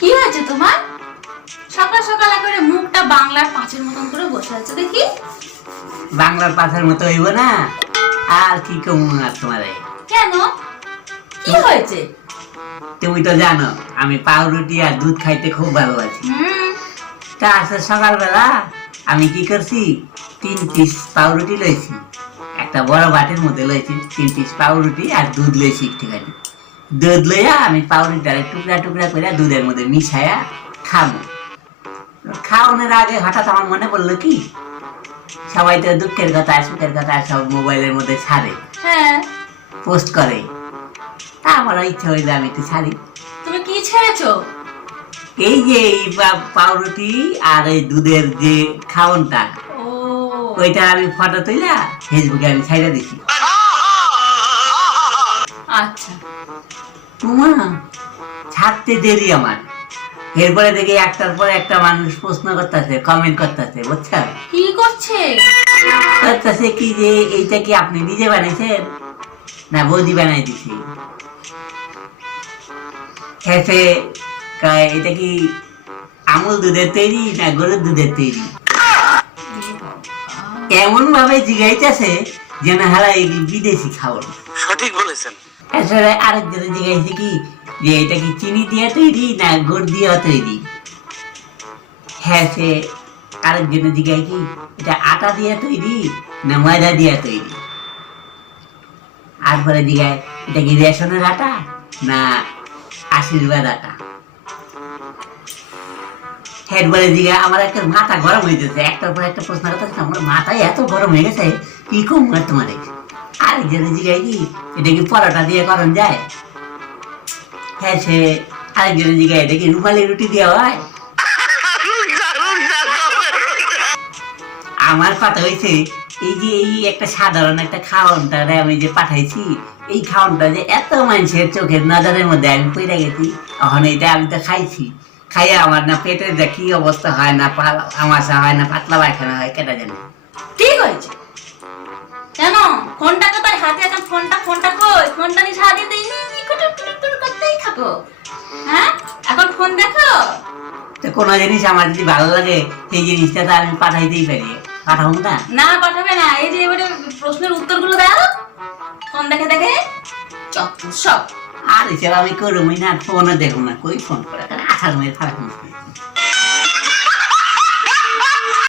কি হয়েছে তোমার? সকাল সকাল করে মুখটা বাংলার পাঁচের মতন করে বসে আছে দেখি। বাংলার পাথার মতো হইব না। আর কি কমু আর তোমারে? কেন, কি হয়েছে? তুমি তো জানো আমি পাউরুটি আর দুধ খাইতে খুব ভালোবাসি। তা আজকে সকালবেলা আমি কি করছি, 3 পিস পাউরুটি লইছি, একটা বড় বাটির মধ্যে লইছি 3 পিস পাউরুটি আর দুধ লইছি একটুখানি। দুধ লইয়া আমি পাউরুটিটারে টুকরা টুকরা করে দুধের মধ্যে মিশাইয়া খাবো। খাওয়ানোর আগে হঠাৎ আমার মনে পড়লো কি, সবাই তো দুঃখের কথা সুখের কথা সব মোবাইলের মধ্যে ছাড়ে, হ্যাঁ, পোস্ট করে। তা আমার ইচ্ছা হইলে আমি একটু ছাড়ি। তুমি কি ছেড়েছো? এই যে এই পাউরুটি আর এই দুধের যে খাওনটা, ও ওইটা আমি ফটো তুইলা ফেসবুকে আমি ছাইড়া দিছি। আচ্ছা, তোমার ছাড়তে দেরি আমার। এরপরে দেখি একটার পর একটা মানুষ প্রশ্ন করতেছে, কমেন্ট করতেছে, বুঝছো? কি করছে? করতেছে কি যে এইটা কি আপনি নিজে বানাইছেন না বৌদি বানাই দিছি? খেতে কয় এটা কি আমুল দুধের তৈরি না গরুর দুধের তৈরি? এমন ভাবে জিগাইতেছে যেন হারা এগুলি বিদেশি খাবার। সঠিক বলেছেন। আসলে আরেকজনে জিগাইছে কি যে এটা কি চিনি দিয়ে তৈরি না গুড় দিয়ে তৈরি? হ্যাঁ, সে আরেকজনে জিগাই কি এটা আটা দিয়ে তৈরি না ময়দা দিয়ে তৈরি? আর পরে জিগায় এটা কি রেশনের আটা না আশীর্বাদ আটা? এরপরে জিগা আমার একটা মাথা গরম হয়ে গেছে, একটার পর একটা প্রশ্ন করতেছে, আমার মাথায় এত গরম হয়ে গেছে কি কম তোমার। আরেকজনে জিগাই কি এটা কি পরোটা দিয়ে করন যায়? হ্যাঁ, সে আরেকজনে জিগায় এটা কি রুমালি রুটি দিয়ে হয়? আমার কথা হয়েছে এই যে এই একটা সাধারণ একটা খাওয়ানটা আমি যে পাঠাইছি, এই খাওয়ানটা যে এত মানুষের চোখের নজরের মধ্যে আমি পড়ে গেছি, তখন এইটা আমি তো খাইছি, খাইয়া আমার না পেটের যা কি অবস্থা হয়, না আমাশা হয় না পাতলা পায়খানা হয়, কেটা জানে। ঠিক হয়েছে। কেন ফোনটা কোথায় হাতে? এখন ফোনটা কই? ফোনটা নিয়ে সারাদিন তো কুটুর করতেই থাকো। হ্যাঁ, এখন ফোন দেখো। তো কোনো জিনিস আমার যদি ভালো লাগে সেই জিনিসটা তো আমি পাঠাইতেই পারি, পাঠাবো না? না পাঠাবে না। এই যে এবারে প্রশ্নের উত্তরগুলো দাও, ফোন দেখে দেখে চত্বর সব। আর হিসেবে আমি করবই না, ফোনও দেখো না, কই ফোন করে আসার মেয়ের খারাপ।